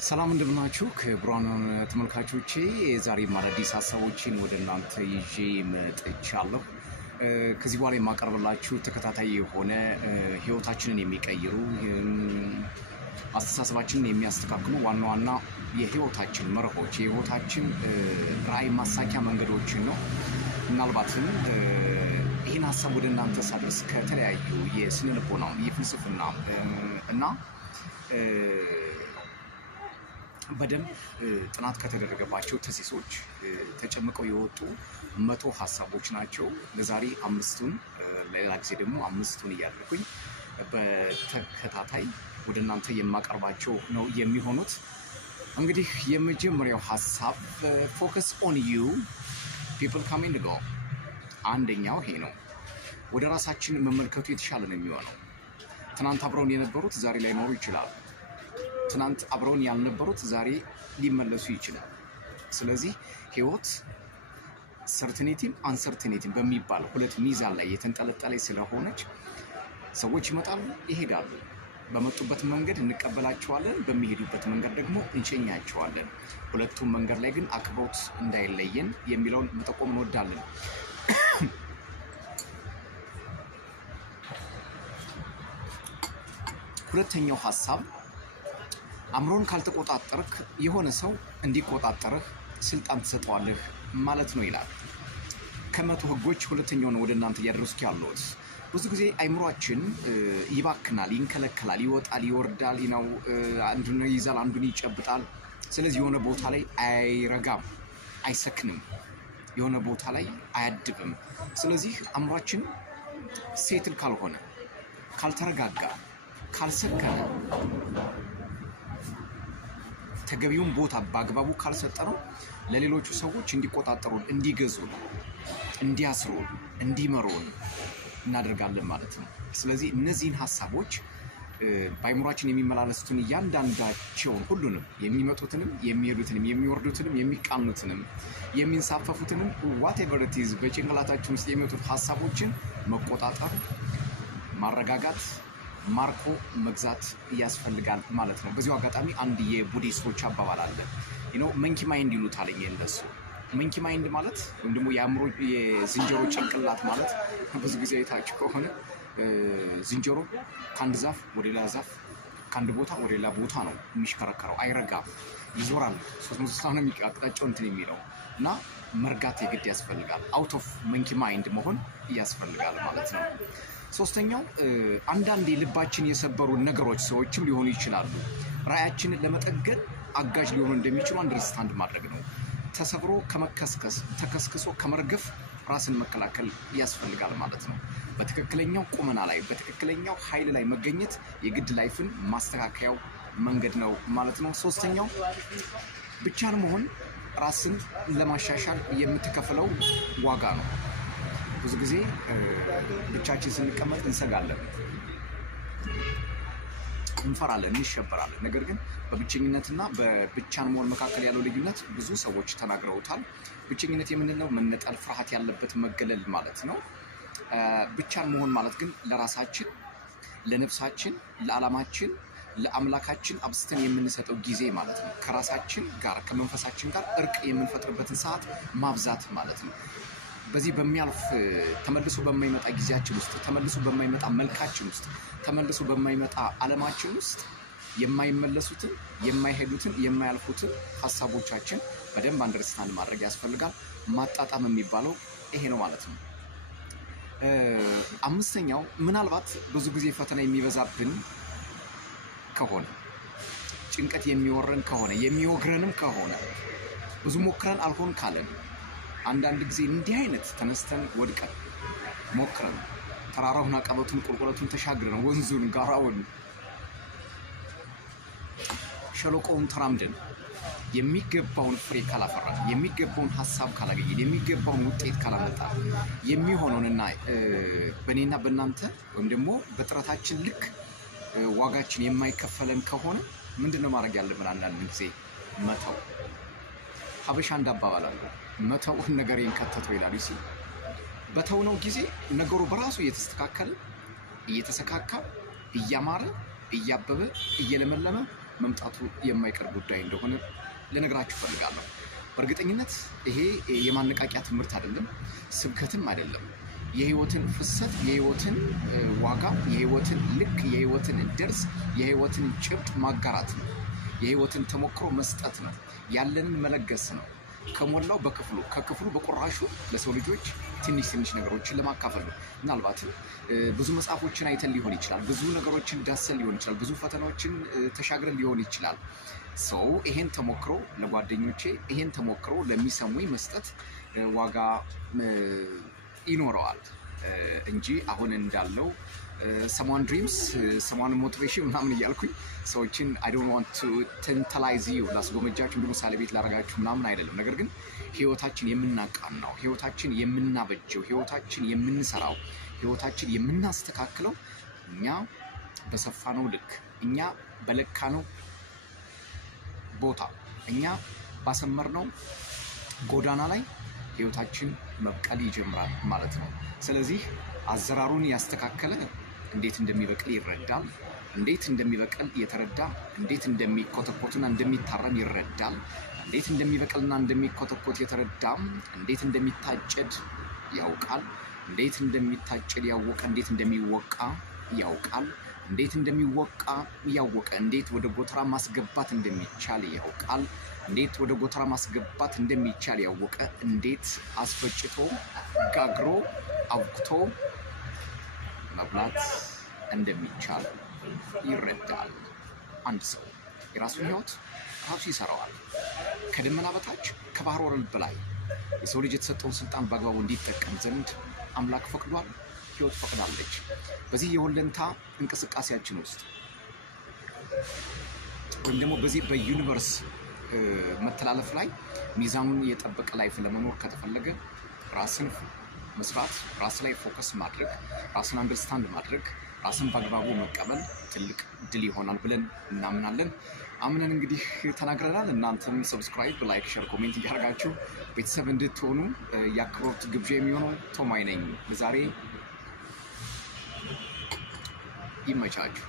ሰላም እንደምናችሁ ክቡራን ተመልካቾቼ፣ ዛሬ አዳዲስ ሀሳቦችን ወደ እናንተ ይዤ መጥቻለሁ። ከዚህ በኋላ የማቀርብላችሁ ተከታታይ የሆነ ህይወታችንን የሚቀይሩ አስተሳሰባችንን የሚያስተካክሉ ዋና ዋና የህይወታችን መርሆች፣ የህይወታችን ራዕይ ማሳኪያ መንገዶችን ነው። ምናልባትም ይህን ሀሳብ ወደ እናንተ ሳደርስ ከተለያዩ የስነ ልቦና፣ የፍልስፍና እና በደንብ ጥናት ከተደረገባቸው ተሲሶች ተጨምቀው የወጡ 100 ሀሳቦች ናቸው። ለዛሬ 5ቱን ለሌላ ጊዜ ደግሞ 5ቱን እያደረኩኝ በተከታታይ ወደ እናንተ የማቀርባቸው ነው የሚሆኑት። እንግዲህ የመጀመሪያው ሀሳብ ፎከስ ኦን ዩ ፒፕል ካም ኤንድ ጎ። አንደኛው ይሄ ነው። ወደ ራሳችን መመልከቱ የተሻለ ነው የሚሆነው። ትናንት አብረውን የነበሩት ዛሬ ላይ ኖሩ ይችላሉ። ትናንት አብረውን ያልነበሩት ዛሬ ሊመለሱ ይችላል። ስለዚህ ህይወት ሰርቲኒቲም አንሰርቲኒቲም በሚባል ሁለት ሚዛን ላይ የተንጠለጠለ ስለሆነች ሰዎች ይመጣሉ፣ ይሄዳሉ። በመጡበት መንገድ እንቀበላቸዋለን፣ በሚሄዱበት መንገድ ደግሞ እንሸኛቸዋለን። ሁለቱም መንገድ ላይ ግን አክብሮት እንዳይለየን የሚለውን መጠቆም እንወዳለን። ሁለተኛው ሀሳብ አእምሮን ካልተቆጣጠርክ የሆነ ሰው እንዲቆጣጠርህ ስልጣን ትሰጠዋለህ ማለት ነው ይላል። ከ100 ህጎች ሁለተኛውን ወደ እናንተ እያደረስኩ ያለሁት። ብዙ ጊዜ አእምሯችን ይባክናል፣ ይንከለከላል፣ ይወጣል፣ ይወርዳል፣ አንዱን ይይዛል፣ አንዱን ይጨብጣል። ስለዚህ የሆነ ቦታ ላይ አይረጋም፣ አይሰክንም፣ የሆነ ቦታ ላይ አያድብም። ስለዚህ አእምሯችን ሴትል ካልሆነ፣ ካልተረጋጋ፣ ካልሰከነ፣ ተገቢውን ቦታ በአግባቡ ካልሰጠነው ለሌሎቹ ሰዎች እንዲቆጣጠሩን፣ እንዲገዙን፣ እንዲያስሩን፣ እንዲመሩን እናደርጋለን ማለት ነው። ስለዚህ እነዚህን ሀሳቦች በአእምሯችን የሚመላለሱትን እያንዳንዳቸውን ሁሉንም የሚመጡትንም፣ የሚሄዱትንም፣ የሚወርዱትንም፣ የሚቃኑትንም፣ የሚንሳፈፉትንም ዋቴቨር ኢት ኢዝ በጭንቅላታችን ውስጥ የሚመጡት ሀሳቦችን መቆጣጠር፣ ማረጋጋት፣ ማርኮ መግዛት ያስፈልጋል ማለት ነው። በዚሁ አጋጣሚ አንድ የቡዲስቶች አባባል አለ። መንኪ ማይንድ ይሉታል እንደሱ። መንኪ ማይንድ ማለት ወይም ደግሞ የአእምሮ የዝንጀሮ ጭንቅላት ማለት ብዙ ጊዜ አይታችሁ ከሆነ ዝንጀሮ ከአንድ ዛፍ ወደ ሌላ ዛፍ፣ ከአንድ ቦታ ወደ ሌላ ቦታ ነው የሚሽከረከረው። አይረጋም፣ ይዞራል። 360 ነው አቅጣጫው እንትን የሚለው እና መርጋት የግድ ያስፈልጋል። አውት ኦፍ መንኪ ማይንድ መሆን ያስፈልጋል ማለት ነው። ሶስተኛው አንዳንድ ልባችን የሰበሩ ነገሮች ሰዎችም ሊሆኑ ይችላሉ። ራዕያችንን ለመጠገን አጋዥ ሊሆኑ እንደሚችሉ አንደርስታንድ ማድረግ ነው። ተሰብሮ ከመከስከስ፣ ተከስክሶ ከመርገፍ ራስን መከላከል ያስፈልጋል ማለት ነው። በትክክለኛው ቁመና ላይ፣ በትክክለኛው ኃይል ላይ መገኘት የግድ ላይፍን ማስተካከያው መንገድ ነው ማለት ነው። ሶስተኛው ብቻን መሆን ራስን ለማሻሻል የምትከፍለው ዋጋ ነው። ብዙ ጊዜ ብቻችን ስንቀመጥ እንሰጋለን፣ እንፈራለን፣ እንሸበራለን። ነገር ግን በብቸኝነትና በብቻን መሆን መካከል ያለው ልዩነት ብዙ ሰዎች ተናግረውታል። ብቸኝነት የምንለው መነጠል፣ ፍርሃት ያለበት መገለል ማለት ነው። ብቻን መሆን ማለት ግን ለራሳችን፣ ለነፍሳችን፣ ለዓላማችን፣ ለአምላካችን አብስተን የምንሰጠው ጊዜ ማለት ነው። ከራሳችን ጋር ከመንፈሳችን ጋር እርቅ የምንፈጥርበትን ሰዓት ማብዛት ማለት ነው። በዚህ በሚያልፍ ተመልሶ በማይመጣ ጊዜያችን ውስጥ፣ ተመልሶ በማይመጣ መልካችን ውስጥ፣ ተመልሶ በማይመጣ ዓለማችን ውስጥ የማይመለሱትን፣ የማይሄዱትን፣ የማያልፉትን ሀሳቦቻችን በደንብ አንደርስታንድ ማድረግ ያስፈልጋል። ማጣጣም የሚባለው ይሄ ነው ማለት ነው። አምስተኛው ምናልባት ብዙ ጊዜ ፈተና የሚበዛብን ከሆነ፣ ጭንቀት የሚወረን ከሆነ፣ የሚወግረንም ከሆነ፣ ብዙ ሞክረን አልሆን ካለን፣ አንዳንድ ጊዜ እንዲህ አይነት ተነስተን ወድቀን ሞክረን ተራራውን፣ አቀበቱን፣ ቁልቁለቱን ተሻግረን ወንዙን፣ ጋራውን፣ ሸለቆውን ተራምደን የሚገባውን ፍሬ ካላፈራን፣ የሚገባውን ሀሳብ ካላገኘን፣ የሚገባውን ውጤት ካላመጣ የሚሆነውንና በእኔና በእናንተ ወይም ደግሞ በጥረታችን ልክ ዋጋችን የማይከፈለን ከሆነ ምንድነው ማድረግ ያለብን? አንዳንድ ጊዜ መተው። ሀበሻ እንዳባባላል መተው ነገሬን ከተተው ይላሉ። በተውነው ጊዜ ነገሩ በራሱ እየተስተካከለ፣ እየተሰካካ፣ እያማረ፣ እያበበ፣ እየለመለመ መምጣቱ የማይቀር ጉዳይ እንደሆነ ልነግራችሁ ፈልጋለሁ። በእርግጠኝነት ይሄ የማነቃቂያ ትምህርት አይደለም፣ ስብከትም አይደለም። የህይወትን ፍሰት፣ የህይወትን ዋጋ፣ የህይወትን ልክ፣ የህይወትን ደርስ፣ የህይወትን ጭብጥ ማጋራት ነው። የህይወትን ተሞክሮ መስጠት ነው። ያለንን መለገስ ነው። ከሞላው በክፍሉ ከክፍሉ በቁራሹ ለሰው ልጆች ትንሽ ትንሽ ነገሮችን ለማካፈል ነው። ምናልባትም ብዙ መጽሐፎችን አይተን ሊሆን ይችላል። ብዙ ነገሮችን ዳሰን ሊሆን ይችላል። ብዙ ፈተናዎችን ተሻግረን ሊሆን ይችላል። ሰው ይሄን ተሞክሮ ለጓደኞቼ፣ ይሄን ተሞክሮ ለሚሰሙኝ መስጠት ዋጋ ይኖረዋል እንጂ አሁን እንዳለው ሰሞን ድሪምስ ሰሞን ሞቲቬሽን ምናምን እያልኩኝ ሰዎችን አይ ዶንት ዋንት ቱ ቴንታላይዝ ዩ ላስጎመጃችሁ እንዲሁ ምሳሌ ቤት ላደርጋችሁ ምናምን አይደለም። ነገር ግን ህይወታችን የምናቃናው፣ ህይወታችን የምናበጀው፣ ህይወታችን የምንሰራው፣ ህይወታችን የምናስተካክለው እኛ በሰፋነው ልክ፣ እኛ በለካነው ቦታ፣ እኛ ባሰመርነው ጎዳና ላይ ህይወታችን መብቀል ይጀምራል ማለት ነው። ስለዚህ አዘራሩን ያስተካከለ እንዴት እንደሚበቅል ይረዳል። እንዴት እንደሚበቅል የተረዳ እንዴት እንደሚኮተኮትና እንደሚታረም ይረዳል። እንዴት እንደሚበቅልና እንደሚኮተኮት የተረዳ እንዴት እንደሚታጨድ ያውቃል። እንዴት እንደሚታጨድ ያወቀ እንዴት እንደሚወቃ ያውቃል። እንዴት እንደሚወቃ ያወቀ እንዴት ወደ ጎተራ ማስገባት እንደሚቻል ያውቃል። እንዴት ወደ ጎተራ ማስገባት እንደሚቻል ያወቀ እንዴት አስፈጭቶ ጋግሮ አብኩቶ መብላት እንደሚቻል ይረዳል። አንድ ሰው የራሱን ህይወት ራሱ ይሰራዋል። ከደመና በታች ከባህር ወለል በላይ የሰው ልጅ የተሰጠውን ስልጣን በአግባቡ እንዲጠቀም ዘንድ አምላክ ፈቅዷል። ህይወት ፈቅዳለች። በዚህ የወለንታ እንቅስቃሴያችን ውስጥ ወይም ደግሞ በዚህ በዩኒቨርስ መተላለፍ ላይ ሚዛኑን የጠበቀ ላይፍ ለመኖር ከተፈለገ ራስን መስራት፣ ራስ ላይ ፎከስ ማድረግ፣ ራስን አንደርስታንድ ማድረግ፣ ራስን በአግባቡ መቀበል ትልቅ ድል ይሆናል ብለን እናምናለን። አምነን እንግዲህ ተናግረናል። እናንተም ሰብስክራይብ፣ ላይክ፣ ሼር፣ ኮሜንት እያደረጋችሁ ቤተሰብ እንድትሆኑ የአክብሮት ግብዣ የሚሆነው ቶማይ ነኝ። ለዛሬ ይመቻችሁ።